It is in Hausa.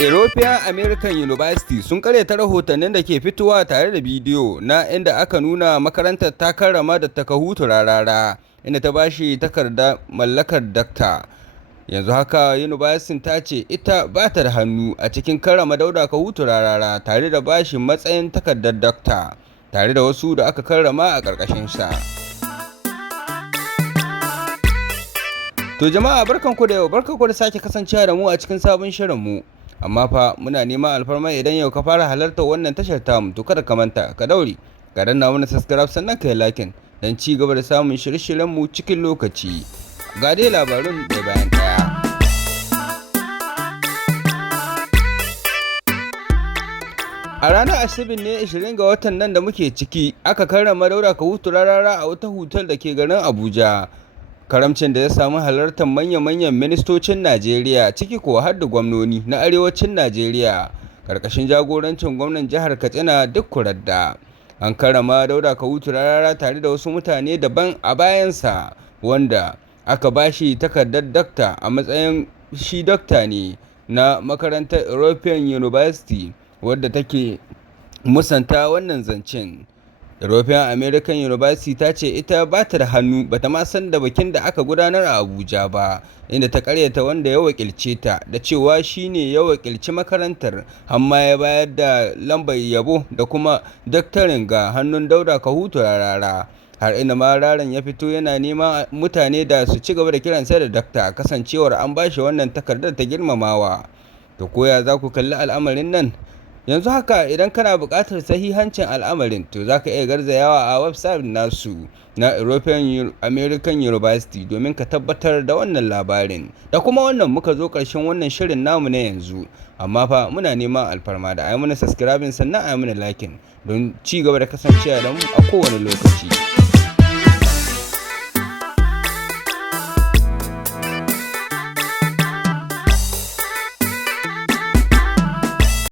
European American University sun karyata rahotannin da ke fitowa tare da bidiyo na inda aka nuna makarantar ta karrama da Takahutu Rarara inda ta bashi takardar mallakar dakta. Yanzu haka University ta ce ita ba ta da hannu a cikin karrama Dauda Kahutu Rarara tare da bashi matsayin takardar dakta tare da wasu da aka karrama a ƙarƙashinsa. To jama'a barkanku da yau, barkanku da sake kasancewa da mu a cikin sabon shirinmu. Amma fa muna neman alfarma idan yau ka fara halartar wannan tashar tamu to kada ka manta ka daure ka danna mana subscribe sannan ka yi like don ci gaba da samun shirye-shiryen mu cikin lokaci. Ga dai labarun da bayan daya. A ranar Asabar ne 20 ga watan nan da muke ciki aka karrama Dauda Kahutu Rarara a wata hotel da ke garin Abuja. Karamcin da ya samu halartar manya-manyan ministocin Najeriya ciki ko har da gwamnoni na arewacin Najeriya karkashin jagorancin gwamnan jihar Katsina Dikko Radda. An karrama Dauda Kahutu Rarara tare da wasu mutane daban a bayansa wanda aka bashi takardar dakta a matsayin shi dakta ne na makarantar European University wadda take musanta wannan zancen. European American University ta ce ita ba ta da hannu bata ma san da bikin da aka gudanar a Abuja ba, inda ta karyata wanda ya wakilce ta da cewa shine ya wakilci makarantar hamma ya bayar da lambar yabo da kuma daktarin ga hannun Dauda Kahutu Rarara. Har ina ma raran ya fito yana neman mutane da su ci gaba da kiransa da dakta kasancewar an bashi wannan takardar ta girmamawa. To koya za ku kalli al'amarin nan? Yanzu haka idan kana buƙatar sahihancin al'amarin to za ka iya garzayawa a website nasu na European American University domin ka tabbatar da wannan labarin. Da kuma wannan muka zo ƙarshen wannan shirin namu na yanzu, amma fa muna neman alfarma da a yi mana subscribing sannan a yi mana liking don ci gaba da kasancewa da mu a kowane lokaci.